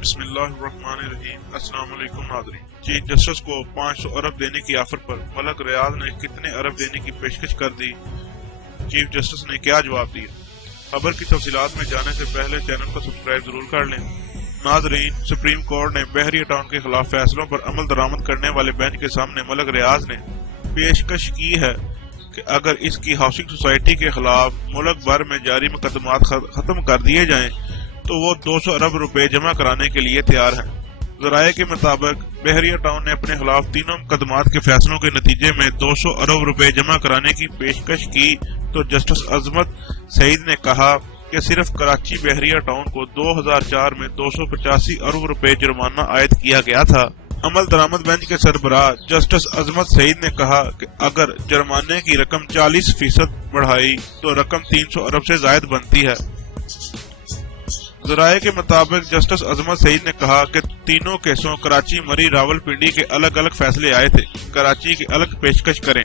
بسم اللہ الرحمن الرحیم۔ السلام علیکم ناظرین۔ چیف جسٹس کو 500 ارب دینے کی آفر پر ملک ریاض نے کتنے ارب دینے کی پیشکش کر دی؟ چیف جسٹس نے کیا جواب دیا؟ خبر کی تفصیلات میں جانے سے پہلے چینل کو سبسکرائب ضرور کر لیں۔ ناظرین، سپریم کورٹ نے بحریہ ٹاؤن کے خلاف فیصلوں پر عمل درآمد کرنے والے بینچ کے سامنے ملک ریاض نے پیشکش کی ہے کہ اگر اس کی ہاؤسنگ سوسائٹی کے خلاف ملک بھر میں جاری مقدمات ختم کر دیے جائیں تو وہ 200 ارب روپے جمع کرانے کے لیے تیار ہیں۔ ذرائع کے مطابق بحریہ ٹاؤن نے اپنے خلاف تینوں مقدمات کے فیصلوں کے نتیجے میں 200 ارب روپے جمع کرانے کی پیشکش کی تو جسٹس عظمت سعید نے کہا کہ صرف کراچی بحریہ ٹاؤن کو 2004 میں 285 ارب روپے جرمانہ عائد کیا گیا تھا۔ عمل درآمد بینچ کے سربراہ جسٹس عظمت سعید نے کہا کہ اگر جرمانے کی رقم 40% بڑھائی تو رقم 300 ارب سے زائد بنتی ہے۔ ذرائع کے مطابق جسٹس عظمت سعید نے کہا کہ تینوں کیسوں کراچی، مری، راول پنڈی کے الگ الگ فیصلے آئے تھے، کراچی کے الگ پیشکش کریں۔